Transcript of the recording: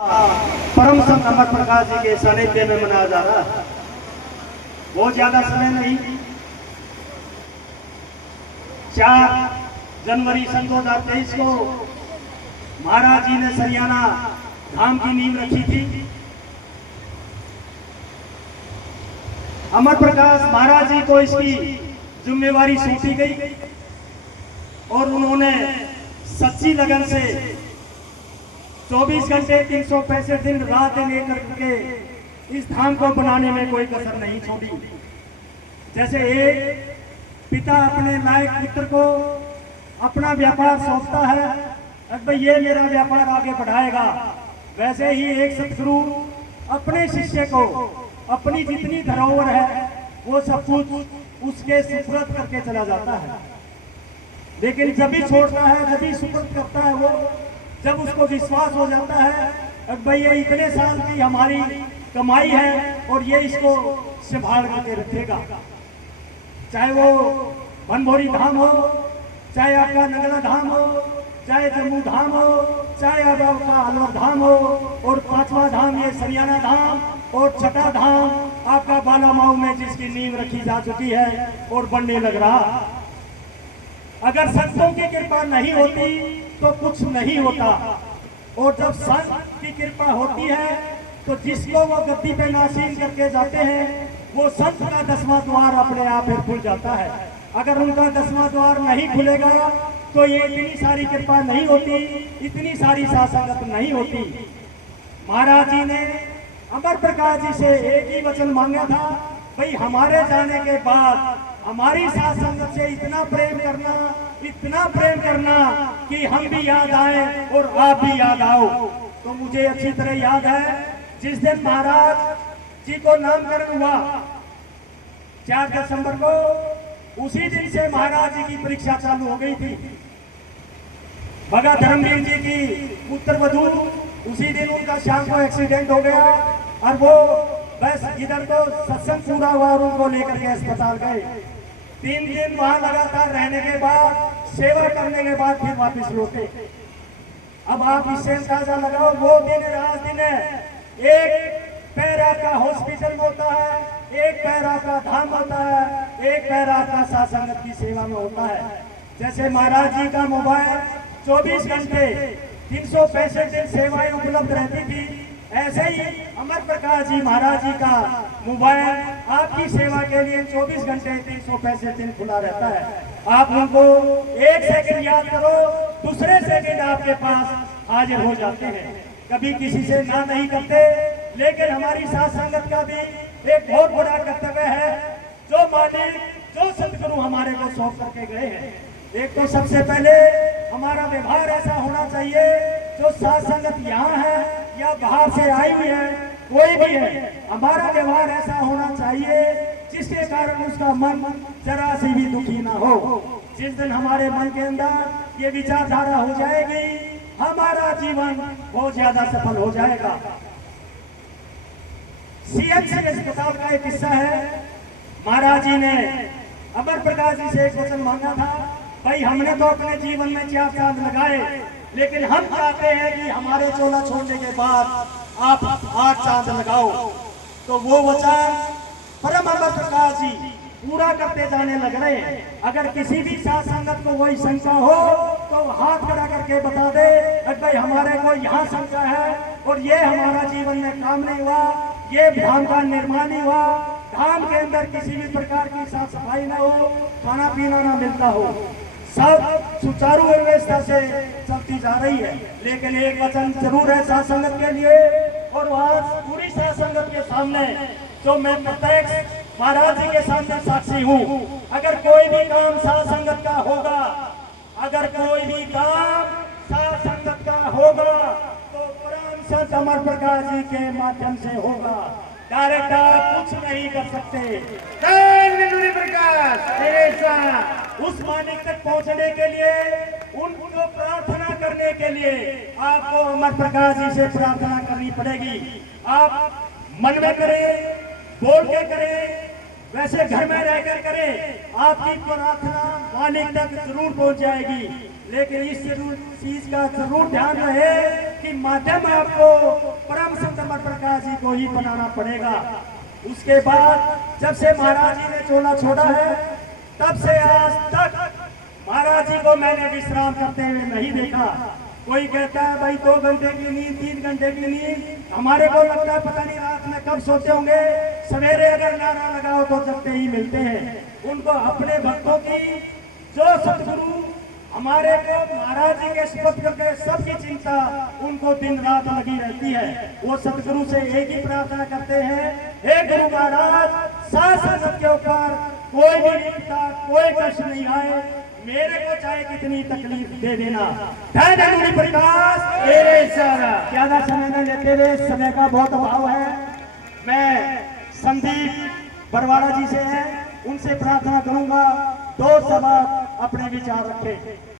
परम संत अमर प्रकाश जी के सानिध्य में मनाया जा रहा है। बहुत ज्यादा समय नहीं, 4 जनवरी सन 2023 को महाराज जी ने सरियाना धाम की नींव रखी थी। अमर प्रकाश महाराज जी को इसकी जिम्मेवारी सौंपी गई और उन्होंने सच्ची लगन से 24 घंटे 365 दिन रात लेकर के इस धाम को बनाने में कोई कसर नहीं छोड़ी। जैसे एक पिता अपने लायक पुत्र को अपना व्यापार सौंपता है, अब भाई ये मेरा व्यापार आगे बढ़ाएगा, वैसे ही एक सतगुरु अपने शिष्य को अपनी जितनी धरोहर है वो सब कुछ उसके सुपुर्द करके चला जाता है। लेकिन जब भी छोड़ता है, जब भी सुपुर्द करता है, वो जब उसको विश्वास हो जाता है अब भाई ये इतने साल की हमारी कमाई है और ये इसको संभाल करके रखेगा, चाहे वो बनभोरी धाम हो, चाहे आपका नगला धाम हो, चाहे जम्मू धाम हो, चाहे अब आपका अलवर धाम हो, और 5वां धाम ये सरियाना धाम, और 6ठा धाम आपका बालामाऊ में जिसकी नींव रखी जा चुकी है और बनने लग रहा। अगर संतों की कृपा नहीं होती तो कुछ नहीं होता, और जब संत की कृपा होती है तो जिसको वो गद्दी पे नाशीन करके जाते हैं वो संत का 10वां द्वार अपने आप ही खुल जाता है। अगर उनका 10वां द्वार नहीं खुलेगा तो ये इतनी सारी कृपा नहीं होती, इतनी सारी सासंगत नहीं होती। महाराज जी ने अमर प्रकाश जी से एक ही वचन मांगा था, भाई हमारे जाने के बाद हमारी साथ संगत से इतना प्रेम करना, इतना प्रेम करना कि हम भी याद आए और आप भी याद आओ। तो मुझे अच्छी तरह याद है जिस दिन महाराज जी को नामकरण हुआ 4 दिसंबर को, उसी दिन से महाराज जी की परीक्षा चालू हो गई थी। भगत धर्मवीर जी की पुत्र वधू, उसी दिन उनका शाम को एक्सीडेंट हो गया और वो बस इधर तो सत्संग पूरा हुआ और उनको लेकर के अस्पताल गए। 3 दिन वहां लगातार रहने के बाद, सेवा करने के बाद फिर वापस लौटे। अब आप इससे अंदाजा लगाओ, वो दिन रात दिन है। एक पैर आपका हॉस्पिटल में होता है, एक पैर आपका धाम होता है, एक पैर आपका सासंगत की सेवा में होता है। जैसे महाराज जी का मोबाइल 24 घंटे 365 दिन सेवाएं उपलब्ध रहती थी, ऐसे ही अमर प्रकाश जी महाराज जी का मोबाइल आपकी सेवा के लिए 24 घंटे 365 दिन खुला रहता है। आप उनको 1 सेकंड याद करो, दूसरे सेकंड आपके पास हाजिर हो जाते हैं। कभी किसी से ना नहीं करते, लेकिन हमारी साथ संगत का भी एक बहुत बड़ा कर्तव्य है जो मालिक, जो सतगुरु हमारे को सौंप करके गए हैं। एक तो सबसे पहले हमारा व्यवहार ऐसा होना चाहिए, जो साथ संगत यहाँ है या बाहर से आई हुई है, कोई भी है, हमारा व्यवहार ऐसा होना चाहिए जिसके कारण उसका मन जरा सी भी दुखी ना हो। जिस दिन हमारे मन के अंदर ये विचारधारा हो जाएगी, हमारा जीवन बहुत ज्यादा सफल हो जाएगा। सीएमसी अस्पताल का एक किस्सा है। महाराज जी ने अमर प्रकाश जी से एक वचन मांगा था, भाई हमने तो अपने जीवन में 4 चांद लगाए, लेकिन हम चाहते हैं कि हमारे चोला छोड़ने के बाद आप 8 चांद लगाओ। तो वो वचन परम अमर प्रकाश जी पूरा करते जाने लग रहे हैं। अगर किसी भी साथ संगत को वही शंका हो तो हाथ खड़ा करके बता दे, भाई हमारे को यहाँ शंका है और ये हमारा जीवन में काम नहीं हुआ, ये धाम का निर्माण नहीं हुआ, धाम के अंदर किसी भी प्रकार की साफ सफाई ना हो, खाना पीना ना मिलता हो, सब सुचारू व्यवस्था से चलती जा रही है। लेकिन एक वचन जरूर है साथ संगत के लिए, और वह पूरी साथ संगत के सामने जो मैं प्रत्यक्ष महाराज जी के सामने साक्षी हूँ, अगर कोई भी काम साथ संगत का होगा, अगर कोई भी काम साथ संगत का होगा तो परम संत अमर प्रकाश जी के माध्यम से होगा। डायरेक्ट आप कुछ नहीं कर सकते। प्रकाश उस मालिक तक पहुंचने के लिए, उनको प्रार्थना करने के लिए आपको अमर प्रकाश जी से प्रार्थना करनी पड़ेगी। आप मन में करें, बोल के करें, वैसे घर में रहकर करें, आपकी प्रार्थना मालिक तक जरूर पहुंच जाएगी। लेकिन इस चीज का जरूर ध्यान रहे कि माध्यम आपको परम संत अमर प्रकाश जी को ही बनाना पड़ेगा। उसके बाद जब से महाराज जी ने चोला छोड़ा है, तब से आज तक महाराज जी को मैंने विश्राम करते हुए नहीं देखा। कोई कहता है भाई 2 घंटे की नींद, 3 घंटे की नींद, हमारे को लगता है पता नहीं रात में कब सोते होंगे, सवेरे अगर नारा लगाओ तो जगते ही मिलते हैं। उनको अपने भक्तों की जो सतगुरु हमारे को महाराज जी के सुपुर्द करके सबकी चिंता उनको दिन रात लगी रहती है। वो सतगुरु से एक ही प्रार्थना करते हैं, हे गुरु महाराज, साथ संगत के ऊपर कोई भी विपदा, कोई कष्ट नहीं आए, मेरे को चाहे कितनी तकलीफ दे देना। धन्य गुरु प्रकाश तेरे सारा। ज्यादा समय न लेते हुए, समय का बहुत अभाव है, मैं संदीप बरवाड़ा जी से है, उनसे प्रार्थना करूंगा 2 सवाल अपने विचार रखें।